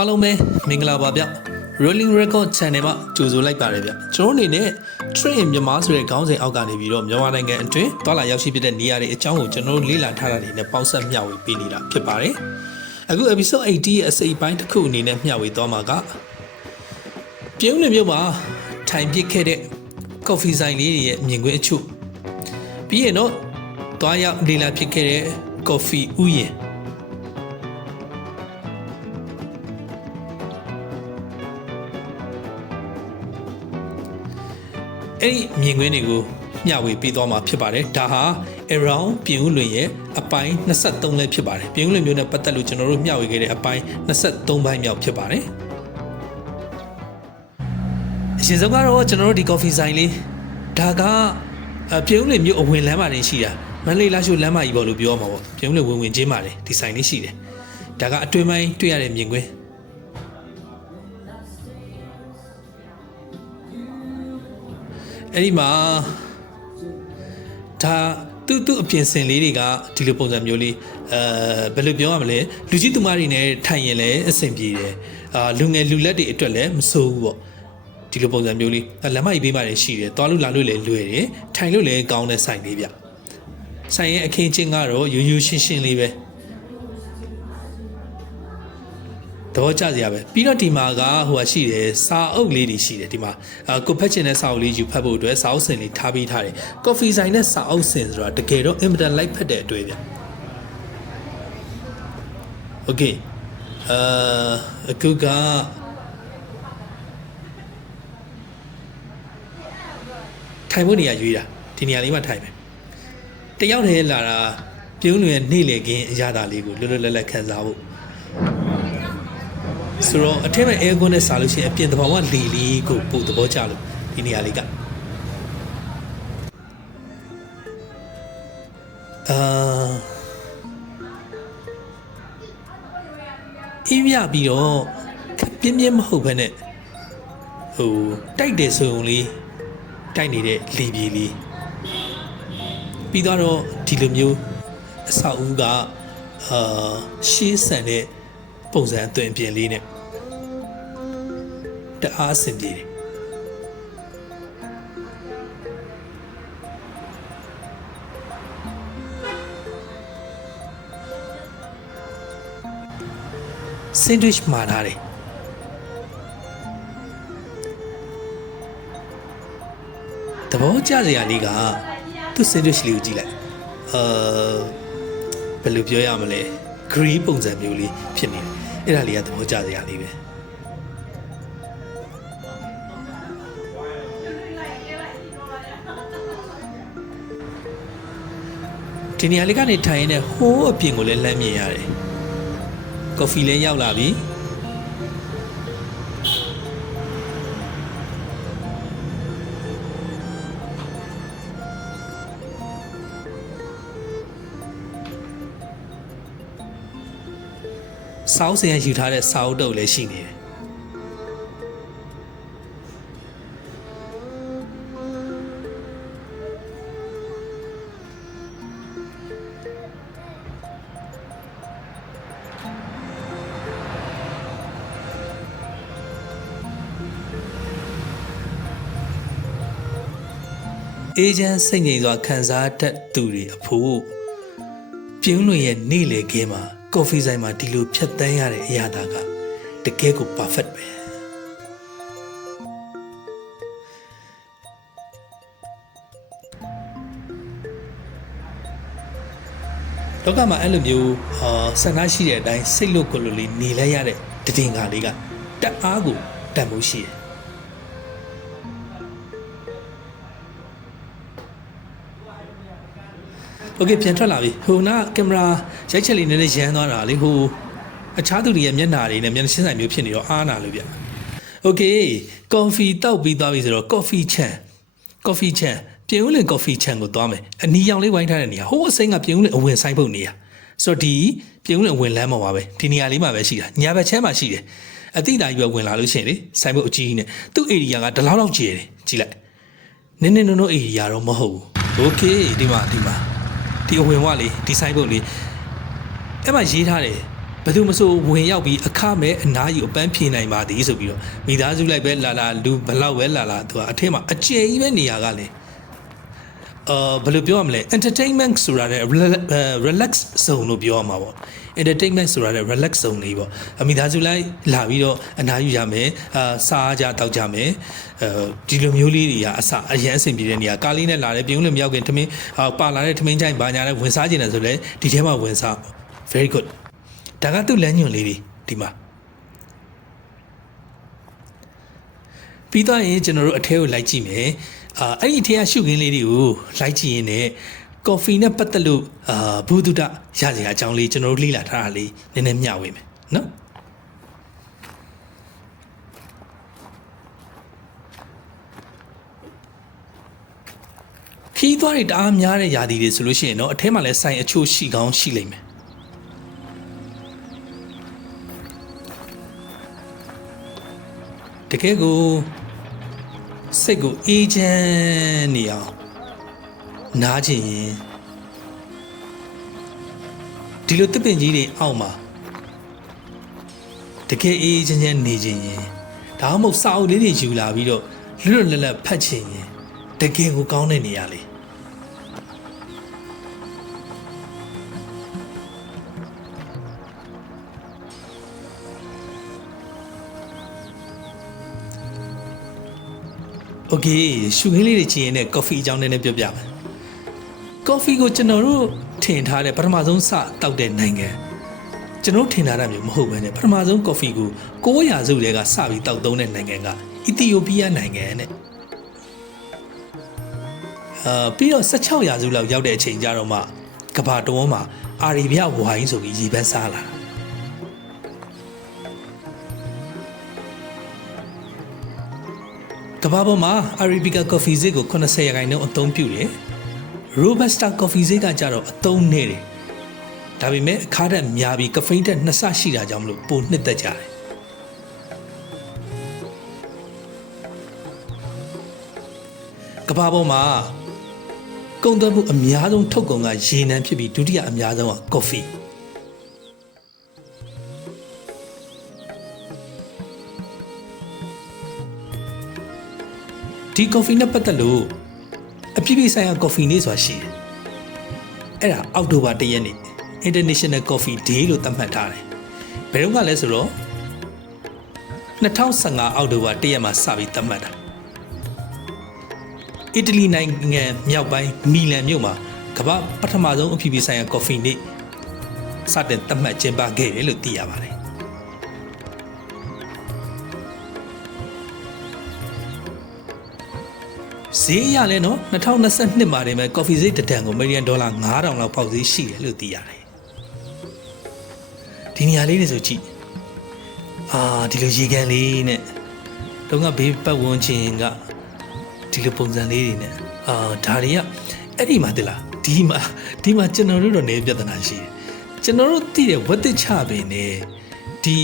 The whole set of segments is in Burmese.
အားလုံးပဲမင်္ဂလာပါဗျ Rolling Record Channel မှာကြိုဆိုလိုက်ပါတယ်ဗျကျွန်တော်အနေနဲ့ Train မြန်မာဆိုတဲ့ခေါင်းစဉ်အောက်ကနေပြီးတော့မြန်မာနိုင်ငံအတွင်းတွာလာရောက်ရှိဖြစ်တဲ့နေရာတွေအကြောင်းကိုကျွန်တော်တို့လေ့လာထားတာတွေနဲ့ပေါင်းစပ်မျှဝေပေးနေတာဖြစ်ပါတယ်အခု episode 80ရဲ့အစိပ်ပိုင်းတစ်ခုအနေနဲ့မျှဝေသွားမှာကပြုံးလင်မြို့မှာထိုင်ပစ်ခဲ့တဲ့ coffee ဆိုင်လေးတွေရဲ့မြင်ကွင်းအချို့ပြီးရင်တော့တွားရောက်လေ့လာဖြစ်ခဲ့တဲ့ coffee ဥယျာဉ် အဲ့ဒီမြင်ကွင်းတွေကိုမျှဝေပေးသွားမှာဖြစ်ပါတယ်ဒါဟာ around ပြင်ဦးလွင်ရဲ့အပိုင်း23လည်းဖြစ်ပါတယ်ပြင်ဦးလွင်မျိုးနဲ့ပတ်သက်လို့ကျွန်တော်တို့မျှဝေခဲ့တဲ့အပိုင်း23ပိုင်းမြောက်ဖြစ်ပါတယ်အရင်ဆုံးကတော့ကျွန်တော်တို့ဒီ coffee ဆိုင်လေးဒါကအပြင်ဦးလွင်မျိုးအဝင်လမ်းမှာနေရှိတာမန္တလေးလာရှိုးလမ်းမကြီးပေါ့လို့ပြောမှာပေါ့ပြင်ဦးလွင်ဝင်ဝင်ချင်းပါတယ်ဒီဆိုင်လေးရှိတယ်ဒါကအတွင်းပိုင်းတွေ့ရတဲ့မြင်ကွင်း အဲ့ဒီမှာဒါသူ့သူ့အပြင်စင်လေးတွေကဒီလိုပုံစံမျိုးလေးအဲဘယ်လိုပြောရမလဲလူကြီးသူမတွေနဲ့ထိုင်ရင်လည်းအဆင်ပြေတယ်အာလူငယ်လူလက်တွေအတွက်လည်းမဆိုးဘူးပေါ့ဒီလိုပုံစံမျိုးလေးလမ်းမကြီးဘေးမှာလည်းရှိတယ်သွားလို့လာလို့လည်းလွယ်တယ်ထိုင်လို့လည်းကောင်းတဲ့ဆိုင်လေးဗျဆိုင်ရဲ့အခင်းချင်းကတော့ရိုးရိုးရှင်းရှင်းလေးပဲ သဘောကျစရာပဲပြီးတော့ဒီမှာကဟိုကရှိတယ်စာအုပ်လေးတွေရှိတယ်ဒီမှာကိုဖတ်ချင်တဲ့စာအုပ်လေးယူဖတ်ဖို့အတွက်စာအုပ်စင်လေးထားပြီးထားတယ်ကော်ဖီဆိုင်နဲ့စာအုပ်စင်ဆိုတာတကယ်တော့ internet လိုက်ဖတ်တဲ့အတွေ့အကြုံ Okay အာအခုကထိုင်ဖို့နေရာရွေးတာဒီနေရာလေးမှာထိုင်မယ်တယောက်တည်းလာတာပြုံးလွယ်နေလေခင်းအရာတာလေးကိုလွတ်လွတ်လပ်လပ်ခံစားဖို့ ဆိုတော့အထက်မဲ့ air con နဲ့စားလို့ရှိရင်အပြင်သဘာဝလေလေးကိုပို့သဘောကျလို့ဒီနေရာလေးကအာအေးမြပြီးတော့ပြင်းပြင်းမဟုတ်ဘဲနဲ့ဟိုတိုက်တယ်ဆိုုံလေးတိုက်နေတဲ့လေပြေလေးပြီးတော့ဒီလိုမျိုးအဆောက်အဦကအာရှေးဆန်တဲ့ပုံစံအသွင်ပြင်လေးနဲ့ တအားအဆင်ပြေတယ်ဆင်ဒွစ်မှာထားတယ်တဘောကြစရာလေးကသူဆင်ဒွစ်လေးကိုကြည့်လိုက်အာဘယ်လိုပြောရမလဲ grey ပုံစံမျိုးလေးဖြစ်နေတယ်အဲ့ဒါလေးကသဘောကျစရာလေးပဲ ဒီနေရာလေးကနေထိုင်ရင်းနဲ့ဟိုးအပြင်ကိုလည်းလှမ်းမြင်ရတယ်ကော်ဖီလည်းရောက်လာပြီစောင်းစင်ရယူထားတဲ့စာအုပ်တုပ်လည်းရှိနေတယ် အေဂျင့်စိတ်ငြိမ်စွာခံစားတတ်သူတွေအဖို့ပြင်းလွင်ရဲ့နေ့လေခင်းမှာကော်ဖီဆိုင်မှာဒီလိုဖြတ်တန်းရတဲ့အရာတာကတကယ်ကို perfect ပဲလောကမှာအဲ့လိုမျိုးအာဆန္ဒရှိတဲ့အတိုင်းစိတ်လွတ်ကိုယ်လိုလေးနေလဲရတဲ့တည်ငါလေးကတက်အားကိုတန်ဖို့ရှိတယ် โอเคပြန်ထွက်လာပြီဟိုနာကင်မရာရိုက်ချက်လေးနည်းနည်းရမ်းသွားတာလေဟိုအခြားသူတွေရဲ့မျက်နှာတွေနဲ့မျက်နှာချင်းဆိုင်မျိုးဖြစ်နေတော့အားနာလို့ဗျโอเคကော်ဖီတောက်ပြီးသွားပြီဆိုတော့ကော်ဖီချန်ကော်ဖီချန်ပြင်ဦးလင်ကော်ဖီချန်ကိုသွားမယ်အနီရောင်လေးဝိုင်းထားတဲ့နေရာဟိုအစိမ်းကပြင်ဦးလင်အဝင်ဆိုင်ဖို့နေရာဆိုတော့ဒီပြင်ဦးလင်အဝင်လမ်းမှာပါပဲဒီနေရာလေးမှာပဲရှိတာညာဘက်ချမ်းမှာရှိတယ်အတိအတာကြီးပဲဝင်လာလို့ရှိရင်လေဆိုင်ဖို့အကြီးကြီးနဲ့သူ့ area ကဒီလောက်လောက်ကျယ်တယ်ကြည့်လိုက်နင်းနင်းနုံနုံ area တော့မဟုတ်ဘူးโอเคဒီမှာဒီမှာ ဒီအဝင်ဝလေးဒီဆိုင်ဘုတ်လေးအဲ့မှာရေးထားတယ်ဘယ်သူမဆိုဝင်ရောက်ပြီးအခမဲ့အနားယူအပန်းဖြေနိုင်ပါသည်ဆိုပြီးတော့မိသားစုလိုက်ပဲလာလာလူဘလောက်ပဲလာလာသူကအထက်မှာအကျယ်ကြီးပဲနေရာကလေ အာဘယ်လိုပြောရမလဲ entertainment ဆိုတာတဲ့ relax zone လို့ပြောရမှာပေါ့ entertainment ဆိုတာတဲ့ relax zone လေးပေါ့အမိသားစုလိုက်လာပြီးတော့အနားယူရမယ်အာစားကြတောက်ကြမယ်အဲဒီလိုမျိုးလေးတွေကအစအရန်အဆင်ပြေတဲ့နေရာကားလေးနဲ့လာတယ်ပြုံးလို့မရောက်ခင်ထမင်းအာပါလာတဲ့ထမင်းချိုင်ဘာညာနဲ့ဝင်စားကျင်တယ်ဆိုလဲဒီထဲမှာဝင်စား very good ဒါကသူ့လမ်းညွှန်လေးတွေဒီမှာပြီးတော့ရင်ကျွန်တော်တို့အထဲကိုလိုက်ကြည့်မယ် အာအဲ့ဒီအထဲကရှုခင်းလေးတွေကိုလိုက်ကြည့်ရင်လည်းကော်ဖီနဲ့ပတ်သက်လို့အာဘူဒုဒရစရာအကြောင်းလေးကျွန်တော်တို့လေ့လာထားတာလေးနည်းနည်းမျှဝေမယ်နော်ခီးသွားတွေတအားများတဲ့ຢာဒီတွေဆိုလို့ရှိရင်တော့အထဲမှာလည်းဆိုင်အချို့ရှိကောင်းရှိလိမ့်မယ်တကယ်ကို စိတ်ကိုအေးချမ်းနေအောင်နားချင်ရင်ဒီလိုတစ်ပင်ကြီးတွေအောက်မှာတကယ်အေးချမ်းချမ်းနေချင်ရင်ဒါမှမဟုတ်စာအုပ်လေးတွေယူလာပြီးတော့လွတ်လွတ်လပ်လပ်ဖတ်ချင်ရင်တကယ်ကိုကောင်းတဲ့နေရာလေး โอเคရှုခင်းလေးတွေချင်ရင်လည်းကော်ဖီအကြောင်းနည်းနည်းပြောပြမယ်ကော်ဖီကိုကျွန်တော်တို့ထင်ထားတဲ့ပထမဆုံးစတောက်တဲ့နိုင်ငံကျွန်တော်တို့ထင်ထားတာမျိုးမဟုတ်ဘဲနဲ့ပထမဆုံးကော်ဖီကို900ရာစုတည်းကစပြီးတောက်သုံးတဲ့နိုင်ငံကအီသီယိုးပီးယားနိုင်ငံနဲ့အာပြီးတော့16ရာစုလောက်ရောက်တဲ့အချိန်ကျတော့မှကဘာတဝန်းမှာအာရီဗျဝိုင်းဆိုပြီးရေပန်းစားလာတာ ကမ္ဘာပေါ်မှာ Arabica coffee ဈေးကို80ရာခိုင်နှုန်းအသုံးပြုတယ်။ Robusta coffee ဈေးကကြတော့အသုံးနည်းတယ်။ဒါပေမဲ့အခါတက်များပြီးကဖိန်းတက်နှစ်ဆရှိတာကြောင့်မလို့ပိုနှစ်သက်ကြတယ်။ကမ္ဘာပေါ်မှာကုန်သွယ်မှုအများဆုံးထုတ်ကုန်ကရေနံဖြစ်ပြီးဒုတိယအများဆုံးက coffee ။ ဒီ coffee နဲ့ပတ်သက်လို့အပြည့်ပြည့်ဆိုင်ရာ coffee နေ့ဆိုတာရှိတယ်။အဲ့ဒါအောက်တိုဘာ၁ရက်နေ့ International Coffee Day လို့သတ်မှတ်ထားတယ်။ဘယ်တော့ကလဲဆိုတော့2015အောက်တိုဘာ၁ရက်မှာစပြီးသတ်မှတ်တာ။အီတလီနိုင်ငံမြောက်ပိုင်းမီလန်မြို့မှာကမ္ဘာပထမဆုံးအပြည့်ပြည့်ဆိုင်ရာ coffee နေ့စတင်သတ်မှတ်ကျင်းပခဲ့တယ်လို့သိရပါတယ်။ ဈေးရလဲနော်2022မှာတည်းမဲ့ coffee ဈေးတစ်တန်ကို American dollar 9000လောက်ပေါက်ဈေးရှိတယ်လို့သိရတယ်ဒီနေရာလေးတွေဆိုကြည့်အာဒီလိုရေကန်လေးနဲ့တုန်းကဘေးပတ်ဝန်းကျင်ကဒီလိုပုံစံလေးတွေနဲ့အာဒါတွေကအဲ့ဒီမှာတလားဒီမှာဒီမှာကျွန်တော်တို့တော့နေပြဿနာရှိတယ်ကျွန်တော်တို့သိတဲ့ဝက်တစ်ချပင်နဲ့ဒီ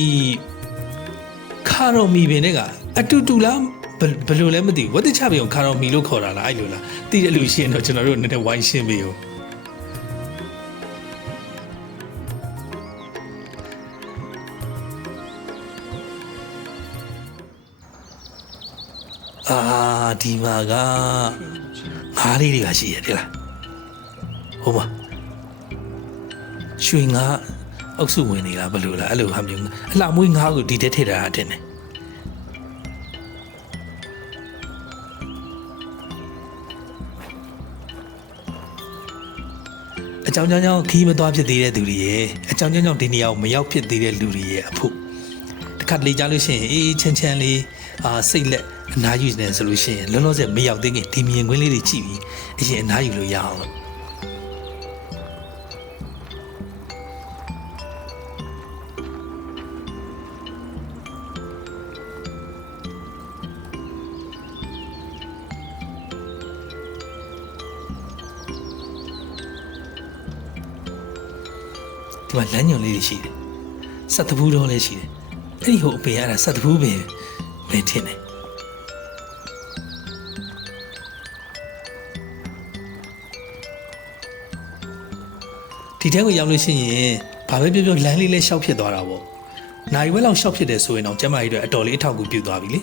ခါရော်မီပင်တွေက အတူတူလား ဘယ်ဘယ်လိုလဲမသိဘူးဝတ်တချပင်ကိုခါရော်မီလို့ခေါ်တာလားအဲ့လိုလားသိတဲ့လူရှိရင်တော့ကျွန်တော်တို့နည်းနည်းဝိုင်းရှင်းပေးဦးအာဒီမှာကငါးလေးတွေကရှိရတယ်လားဟုတ်ပါရွှေငါးအုပ်စုဝင်နေတာဘယ်လိုလဲအဲ့လိုဟာမျိုးအလှမွေးငါးကိုဒီတက်ထည့်တာတဲ့နေ ကြောင်းကြောင့်ကြောင့်ခီးမသွားဖြစ်သေးတဲ့သူတွေရဲ့အကြောင်းကြောင့်ကြောင့်ဒီနေရာကိုမရောက်ဖြစ်သေးတဲ့လူတွေရဲ့အဖို့တခါတလေကြားလို့ရှိရင်အေးချမ်းချမ်းလေးအာစိတ်လက်အနားယူနေဆိုလို့ရှိရင်လောလောဆယ်မရောက်သေးခင်ဒီမြင်ကွင်းလေးတွေကြည့်ပြီးအရင်အနားယူလို့ရအောင်လို့ လမ်းညွန်လေးတွေရှိတယ်စက်တဘူးတော်လည်းရှိတယ်အဲ့ဒီဟိုအပင်အဲ့ဒါစက်တဘူးပင်ပဲထင်တယ်ဒီထဲကိုရောက်လို့ရှိရင်ဘာပဲပြောပြောလမ်းလေးလဲရှောက်ဖြစ်သွားတာပေါ့နိုင်ဝဲလောက်ရှောက်ဖြစ်တယ်ဆိုရင်တော့ကျမကြီးတို့အတော်လေးအထောက်အကူပြုသွားပြီလေ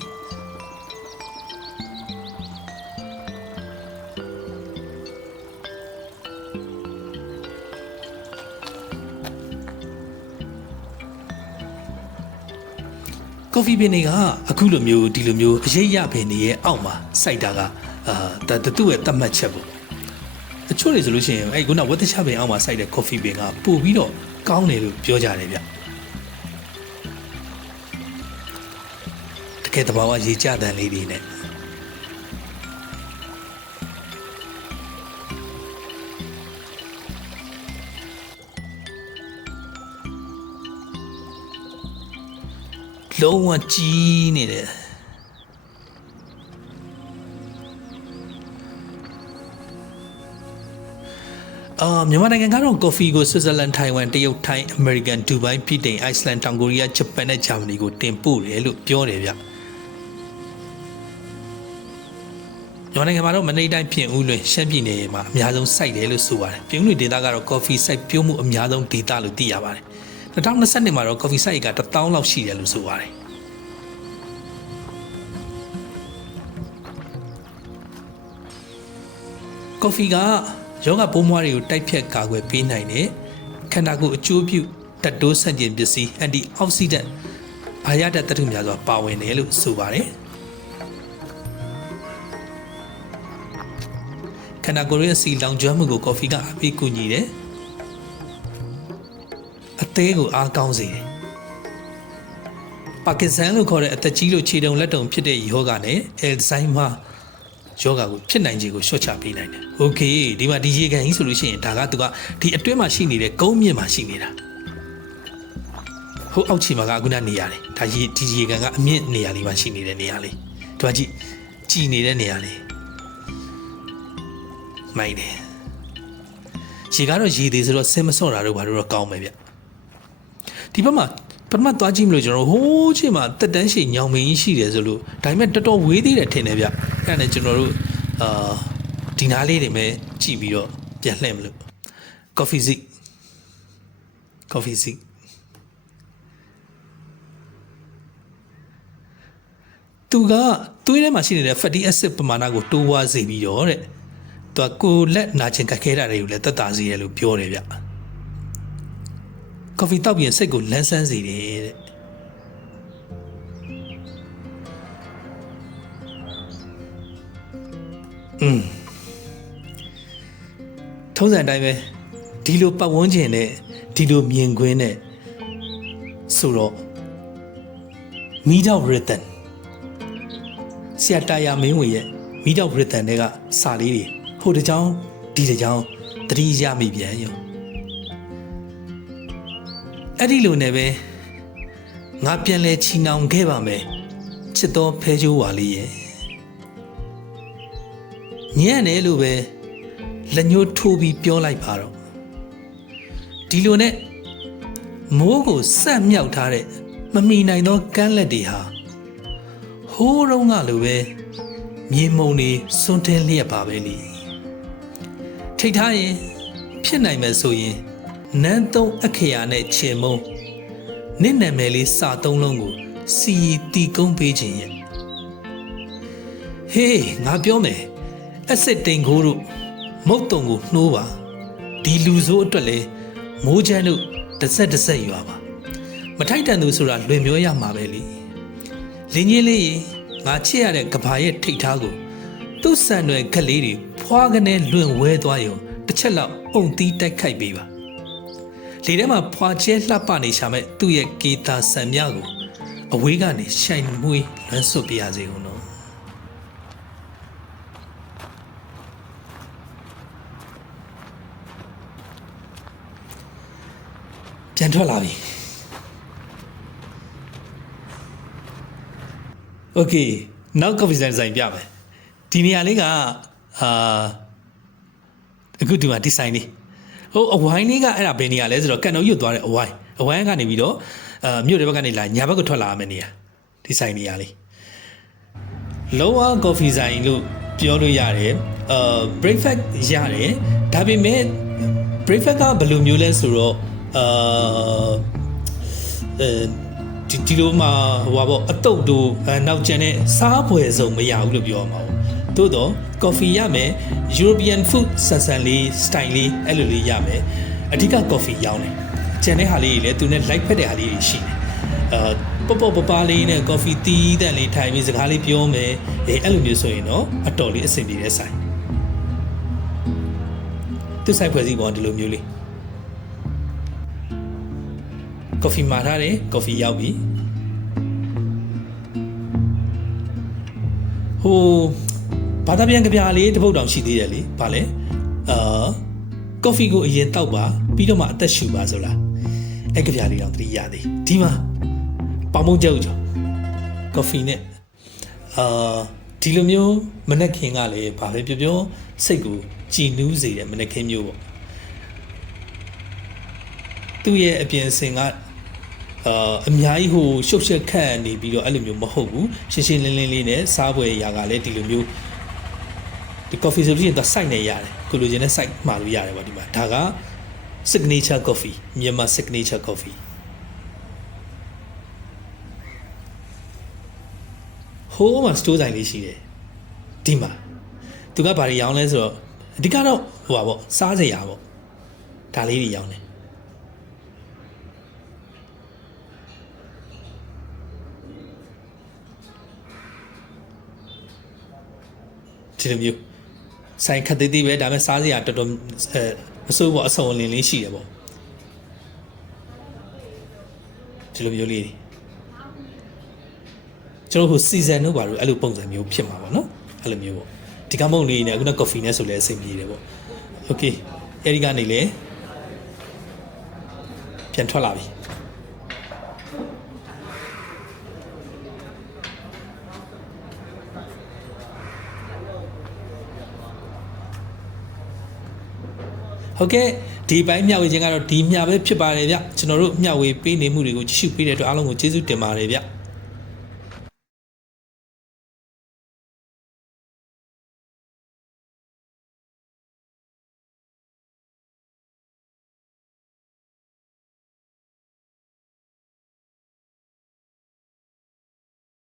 ကော်ဖီပင်တွေကအခုလိုမျိုးဒီလိုမျိုးအရေးရပင်တွေရဲ့အောက်မှာစိုက်တာကအာတတသူ့ရဲ့တတ်မှတ်ချက်ပေါ့အချို့တွေဆိုလို့ရှိရင်အဲ့ခုနဝတ်တချပင်အောက်မှာစိုက်တဲ့ကော်ဖီပင်ကပို့ပြီးတော့ကောင်းတယ်လို့ပြောကြတယ်ဗျတကယ်တဘာဝရေကြတန်လေးတွေနဲ့ လုံးဝကြီးနေတယ်အာမြန်မာနိုင်ငံကတော့ကော်ဖီကိုဆွစ်ဇာလန်ထိုင်ဝမ်တရုတ်ထိုင်းအမေရိကန်ဒူဘိုင်းပြည်တိန်အိုက်စလန်တောင်ကိုရီးယားဂျပန်နဲ့ဂျာမနီကိုတင်ပို့တယ်လို့ပြောတယ်ဗျမြန်မာနိုင်ငံမှာတော့မနေ့တိုင်းပြင်ဦးလွင်ရှမ်းပြည်နယ်မှာအများဆုံးစိုက်တယ်လို့ဆိုပါတယ်ပြင်ဦးလွင်ဒေသကတော့ကော်ဖီစိုက်ပျိုးမှုအများဆုံးဒေသလို့သိရပါတယ် 2020မှာတော့ကော်ဖီစိုက်က1000လောက်ရှိတယ်လို့ဆိုပါတယ်ကော်ဖီကယောဂပိုးမွားတွေကိုတိုက်ဖြတ်ကာကွယ်ပေးနိုင်တဲ့ခန္ဓာကိုယ်အကျိုးပြုတက်တိုးဆန့်ကျင်ပစ္စည်းအန်တီအောက်ဆီဒန့်အာရဓာတ်သတ္တုများစွာပါဝင်တယ်လို့ဆိုပါတယ်ခန္ဓာကိုယ်ရဲ့စီလောင်ကျွမ်းမှုကိုကော်ဖီကအပေးကူညီတယ် အသေးကိုအားကောင်းစေတယ်ပါကစ္စတန်လို့ခေါ်တဲ့အသက်ကြီးလို့ခြေတုံလက်တုံဖြစ်တဲ့ယောဂနဲ့အယ်ဇိုင်းမာယောဂကိုဖြစ်နိုင်ခြေကိုလျှော့ချပေးနိုင်တယ်။ Okay ဒီမှာဒီရေကန်ကြီးဆိုလို့ရှိရင်ဒါကသူကဒီအတွင်းမှာရှိနေတဲ့ကုန်းမြင့်မှာရှိနေတာ။ဟိုအောက်ခြေမှာကအခုနနေရတယ်။ဒါရေဒီရေကန်ကအမြင့်နေရာလေးမှာရှိနေတဲ့နေရာလေး။ဒီမှာကြည့်ကြည်နေတဲ့နေရာလေး။မိုက်တယ်။ရေကတော့ရေသေးဆိုတော့ဆင်းမစော့တာတော့ဘာလို့တော့ကောင်းမယ်ဗျ။ ဒီဘက်မှာပထမသွားကြည့်မလို့ကျွန်တော်ဟိုးချိန်မှာတက်တန်းရှိညောင်မင်းကြီးရှိတယ်ဆိုလို့ဒါပေမဲ့တော်တော်ဝေးသေးတယ်ထင်တယ်ဗျအဲ့ဒါနဲ့ကျွန်တော်တို့အာဒီနားလေးတွေပဲကြည့်ပြီးတော့ပြန်လှည့်မလို့ coffee zik coffee zik သူကသွေးထဲမှာရှိနေတဲ့ fatty acid ပမာဏကိုတိုးဝါးစေပြီးတော့တဲ့သူကကိုလက်နာကျင်ကတ်ခဲတာတွေကိုလည်းတက်တာစေရလို့ပြောတယ်ဗျ ကော်ဖီတောက်ပြင်စိတ်ကိုလန်းဆန်းစေတယ်တဲ့อืมထုံးစံအတိုင်းပဲဒီလိုပတ်ဝန်းကျင်နဲ့ဒီလိုမြင်ကွင်းနဲ့ဆိုတော့မီးတောက်ရတန်ဆရာတာယာမင်းဝင်ရဲ့မီးတောက်ရတန်တွေကစာလေးတွေဟိုတကြောင်ဒီတကြောင်တတိရမိပြန်ရော အဲ့ဒီလိုနဲ့ပဲငါပြန်လဲချီနှောင်ခဲ့ပါမယ်ချစ်တော်ဖဲချိုးဝါလေးရဲ့ညံ့တယ်လို့ပဲလက်ညှိုးထိုးပြီးပြောလိုက်ပါတော့ဒီလိုနဲ့မိုးကိုစက်မြောက်ထားတဲ့မမီနိုင်သောကမ်းလက်တွေဟာဟိုးတုံးကလိုပဲမြေမုံတွေစွန့်တင်းလျက်ပါပဲလေထိတ်ထားရင်ဖြစ်နိုင်မယ်ဆိုရင် နန်းသုံးအခရာနဲ့ချေမုံနင့်နာမည်လေးစာသုံးလုံးကိုစီတီကုန်းပေးခြင်းရဲ့ဟေးငါပြောမယ်အစ်စ်တိန်ခိုးတို့မုတ်တုံကိုနှိုးပါဒီလူဆိုးအတွက်လဲမိုးချမ်းတို့တစ်ဆက်တစ်ဆက်ရွာပါမထိုက်တန်သူဆိုတာလွင်မျောရမှာပဲလေလင်းကြီးလေးငါချစ်ရတဲ့ကဘာရဲ့ထိတ်ထားကိုသူ့ဆန်တွေခက်လေးတွေဖွာကနေလွင်ဝဲသွားရုံတစ်ချက်လောက်အုံတီးတိုက်ခိုက်ပေးပါ လေထဲမှာဖွာကျဲလှပနေရှာမဲ့သူ့ရဲ့ကေတာဆံမြကိုအဝေးကနေရှိုင်မွေးလွမ်းဆွတ်ပြရစေဦးနော်ပြန်ထွက်လာပြီ โอเคနောက် coffee design ပြမယ်ဒီနေရာလေးကအာအခုဒီမှာ design လေး ဟိုအဝိုင်းလေးကအဲ့ဒါဘယ်နေရာလဲဆိုတော့ကန်တော်ရွတ်သွားတဲ့အဝိုင်းအဝိုင်းကနေပြီးတော့အာမြို့တွေဘက်ကနေလာညာဘက်ကထွက်လာရမယ့်နေရာ design နေရာလေးလောဝ coffee design လို့ပြောလို့ရတယ်အာ breakfast ရတယ်ဒါပေမဲ့ breakfast ကဘယ်လိုမျိုးလဲဆိုတော့အာအဲဒီဒီလိုမှဟိုပါပေါ့အတုတ်တို့အဲနောက်ကျန်တဲ့စားပွဲစုံမရဘူးလို့ပြောရမှာပေါ့ သို့တော့ coffee ရမယ် European food ဆန်ဆန်လေး style လေးအဲ့လိုလေးရမယ်အဓိက coffee ရောင်းတယ်ကျန်တဲ့ဟာလေးတွေလည်းသူနဲ့ like ဖက်တဲ့ဟာလေးတွေရှိတယ်အာပေါ့ပေါ့ပပလေးနဲ့ coffee တီးတဲ့လေးထိုင်ပြီးစကားလေးပြောမယ်အဲအဲ့လိုမျိုးဆိုရင်တော့အတော်လေးအဆင်ပြေတဲ့ဆိုင်သူဆိုင်ဖွဲ့စည်းပုံကဒီလိုမျိုးလေး coffee မှာထားတယ် coffee ရောက်ပြီဟို ဘာသာပြန်ကြပြလေးတစ်ပုတ်တောင်ရှိသေးတယ်လေဗာလဲအာ coffee ကိုအရင်တောက်ပါပြီးတော့မှအသက်ရှူပါဆိုလားအဲ့ကြပြလေးတောင်သတိရသေးဒီမှာပေါမုံကြောက်ကြော coffee နဲ့အာဒီလိုမျိုးမနက်ခင်ကလည်းဗာလဲပြောပြောစိတ်ကိုကြည်နူးစေတဲ့မနက်ခင်းမျိုးပေါ့သူ့ရဲ့အပြင်အစင်ကအာအများကြီးဟိုရှုပ်ရှက်ခတ်နေပြီးတော့အဲ့လိုမျိုးမဟုတ်ဘူးရှင်းရှင်းလင်းလင်းလေးနဲ့စားပွဲရာကလည်းဒီလိုမျိုး ဒီ coffee ဆိုလို့ရှိရင်တော့ site နဲ့ရတယ်ကိုလိုချင်တဲ့ site မှာလို့ရတယ်ပေါ့ဒီမှာဒါက signature coffee မြန်မာ signature coffee ဟိုးမှာ store ဆိုင်လေးရှိတယ်ဒီမှာသူကဘာတွေရောင်းလဲဆိုတော့အဓိကတော့ဟိုပါပေါ့စားစရာပေါ့ဒါလေးတွေရောင်းတယ်ဒီလိုမျိုး ဆိုင်ခက်သေးသေးပဲဒါပေမဲ့စားစရာတော်တော်အဲအစိုးပေါ့အစုံအလင်လေးရှိတယ်ပေါ့ဒီလိုမျိုးလေးတွေကျွန်တော်ဟို season တို့ဘာလို့အဲ့လိုပုံစံမျိုးဖြစ်မှာပေါ့နော်အဲ့လိုမျိုးပေါ့ဒီကမုန်လေးနဲ့အခုန coffee နဲ့ဆိုလဲအဆင်ပြေတယ်ပေါ့ okay အဲဒီကနေလေပြန်ထွက်လာပြီ ဟုတ်ကဲ့ဒီပိုင်းမျှဝေခြင်းကတော့ဒီမျှပဲဖြစ်ပါတယ်ဗျကျွန်တော်တို့မျှဝေပေးနေမှုတွေကိုကြည့်ရှုပေးတဲ့အတွက်အားလုံးကိုကျေးဇူးတင်ပါတယ်ဗျ